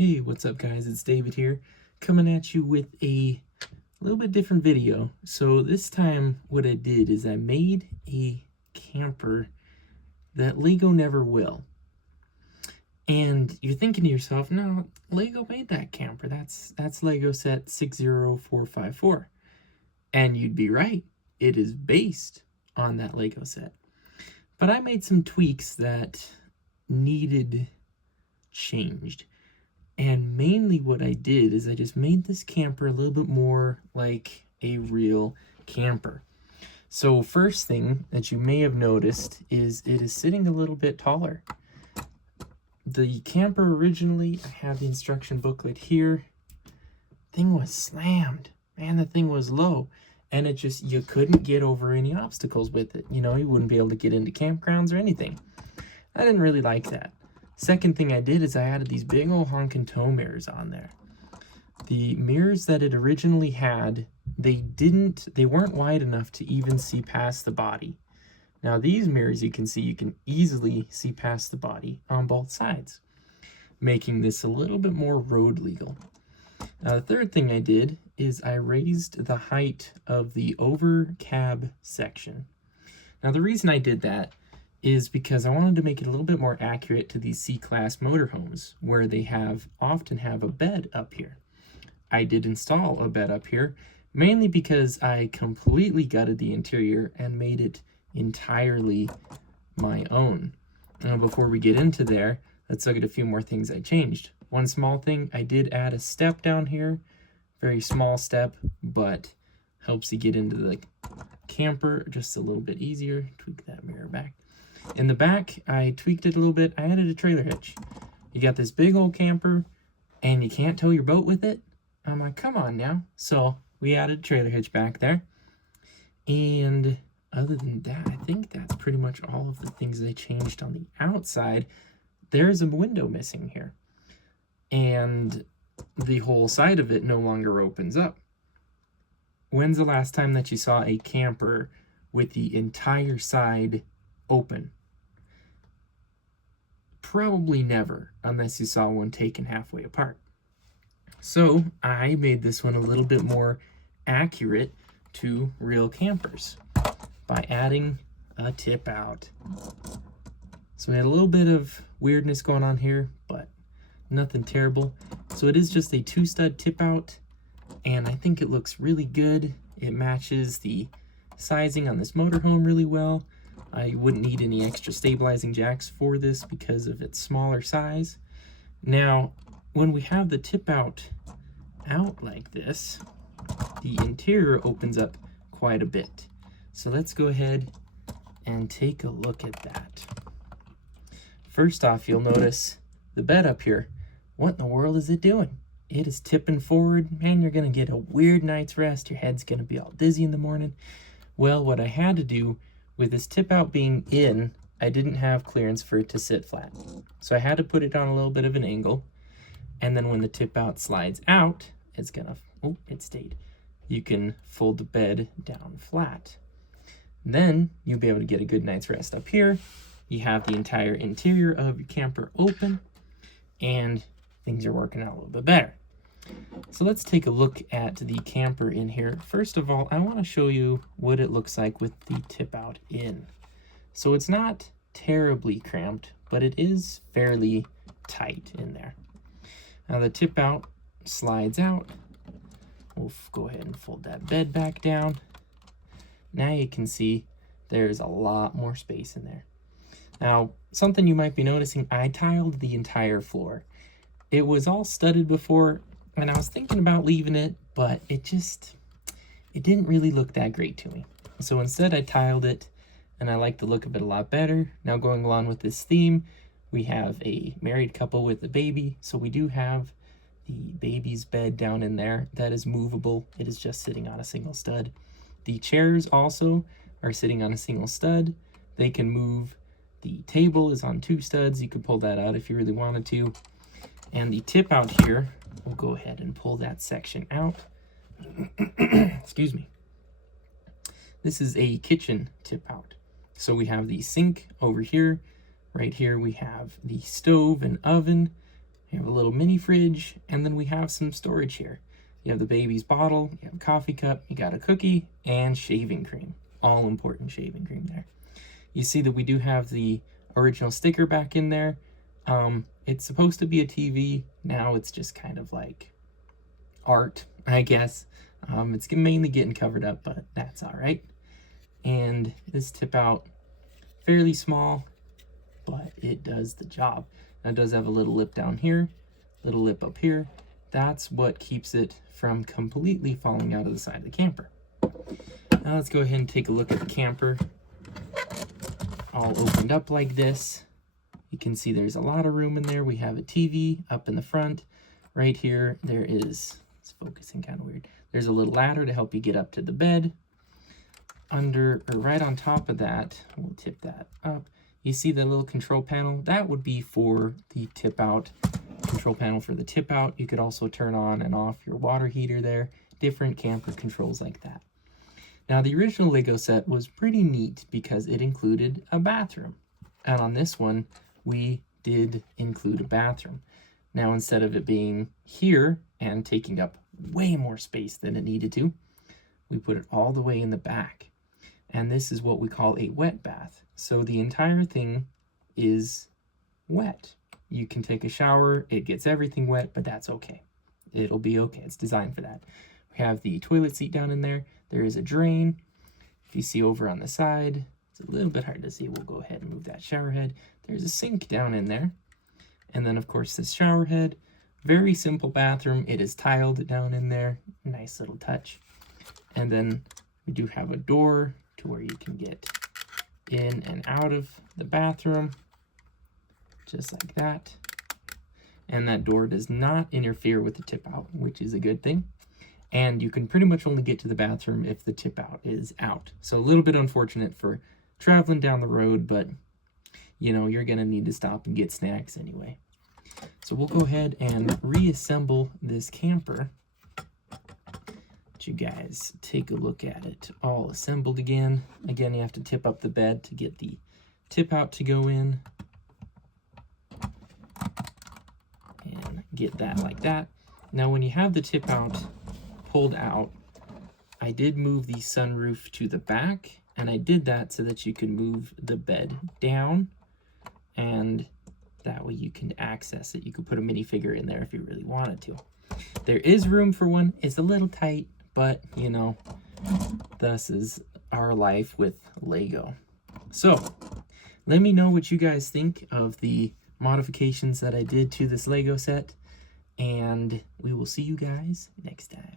Hey, what's up guys? It's David here, coming at you with a little bit different video. So this time what I did is I made a camper that Lego never will. And you're thinking to yourself, no, Lego made that camper. That's Lego set 60454. And you'd be right. It is based on that Lego set. But I made some tweaks that needed changed. And mainly what I did is I just made this camper a little bit more like a real camper. So first thing that you may have noticed is it is sitting a little bit taller. The camper originally, I have the instruction booklet here. Thing was slammed. Man, the thing was low. And it just, you couldn't get over any obstacles with it. You know, you wouldn't be able to get into campgrounds or anything. I didn't really like that. Second thing I did is I added these big old honkin' tow mirrors on there. The mirrors that it originally had, they weren't wide enough to even see past the body. Now these mirrors you can easily see past the body on both sides, making this a little bit more road legal. Now the third thing I did is I raised the height of the over cab section. Now the reason I did that is because I wanted to make it a little bit more accurate to these C-Class motorhomes where they often have a bed up here. I did install a bed up here, mainly because I completely gutted the interior and made it entirely my own. Now before we get into there, let's look at a few more things I changed. One small thing, I did add a step down here, very small step, but helps you get into the camper just a little bit easier. Tweak that mirror back. In the back, I tweaked it a little bit. I added a trailer hitch. You got this big old camper, and you can't tow your boat with it? I'm like, come on now. So we added a trailer hitch back there. And other than that, I think that's pretty much all of the things they changed on the outside. There's a window missing here. And the whole side of it no longer opens up. When's the last time that you saw a camper with the entire side open? Probably never, unless you saw one taken halfway apart. So I made this one a little bit more accurate to real campers by adding a tip out. So we had a little bit of weirdness going on here, but nothing terrible. So it is just a 2-stud tip out, and I think it looks really good. It matches the sizing on this motorhome really well. I wouldn't need any extra stabilizing jacks for this because of its smaller size. Now, when we have the tip out like this, the interior opens up quite a bit. So let's go ahead and take a look at that. First off, you'll notice the bed up here. What in the world is it doing? It is tipping forward. Man, you're going to get a weird night's rest. Your head's going to be all dizzy in the morning. Well, what I had to do with this tip out being in, I didn't have clearance for it to sit flat. So I had to put it on a little bit of an angle. And then when the tip out slides out, it's gonna, oh, it stayed. You can fold the bed down flat. Then you'll be able to get a good night's rest up here. You have the entire interior of your camper open, and things are working out a little bit better. So let's take a look at the camper in here. First of all, I want to show you what it looks like with the tip out in. So it's not terribly cramped, but it is fairly tight in there. Now the tip out slides out. We'll go ahead and fold that bed back down. Now you can see there's a lot more space in there. Now, something you might be noticing, I tiled the entire floor. It was all studded before, and I was thinking about leaving it, but it didn't really look that great to me. So instead I tiled it, and I like the look of it a lot better. Now going along with this theme, we have a married couple with a baby, so we do have the baby's bed down in there. That is movable. It is just sitting on a single stud. The chairs also are sitting on a single stud. They can move. The table is on 2 studs. You could pull that out if you really wanted to. And the tip out here, we'll go ahead and pull that section out. Excuse me. This is a kitchen tip out. So we have the sink over here. Right here we have the stove and oven. We have a little mini fridge, and then we have some storage here. You have the baby's bottle, you have a coffee cup, you got a cookie, and shaving cream. All important shaving cream there. You see that we do have the original sticker back in there. It's supposed to be a TV. Now it's just kind of like art, I guess. It's mainly getting covered up, but that's all right. And this tip out, fairly small, but it does the job. Now it does have a little lip down here, little lip up here. That's what keeps it from completely falling out of the side of the camper. Now let's go ahead and take a look at the camper. All opened up like this. You can see there's a lot of room in there. We have a TV up in the front. Right here, there is, it's focusing kind of weird. There's a little ladder to help you get up to the bed. Under, or right on top of that, we'll tip that up. You see the little control panel? That would be for the tip out, control panel for the tip out. You could also turn on and off your water heater there. Different camper controls like that. Now the original Lego set was pretty neat because it included a bathroom. And on this one, we did include a bathroom. Now instead of it being here and taking up way more space than it needed to, we put it all the way in the back. And this is what we call a wet bath. So the entire thing is wet. You can take a shower, it gets everything wet, but that's okay. It'll be okay, it's designed for that. We have the toilet seat down in there. There is a drain. If you see over on the side, it's a little bit hard to see. We'll go ahead and move that shower head. There's a sink down in there. And then of course this shower head. Very simple bathroom. It is tiled down in there. Nice little touch. And then we do have a door to where you can get in and out of the bathroom. Just like that. And that door does not interfere with the tip out, which is a good thing. And you can pretty much only get to the bathroom if the tip out is out. So a little bit unfortunate for traveling down the road, but you know, you're gonna need to stop and get snacks anyway. So we'll go ahead and reassemble this camper. Let you guys take a look at it all assembled again. Again, you have to tip up the bed to get the tip out to go in. And get that like that. Now when you have the tip out pulled out, I did move the sunroof to the back, and I did that so that you can move the bed down, and that way you can access it. You could put a minifigure in there if you really wanted to. There is room for one. It's a little tight, but you know, thus is our life with Lego. So let me know what you guys think of the modifications that I did to this Lego set, and we will see you guys next time.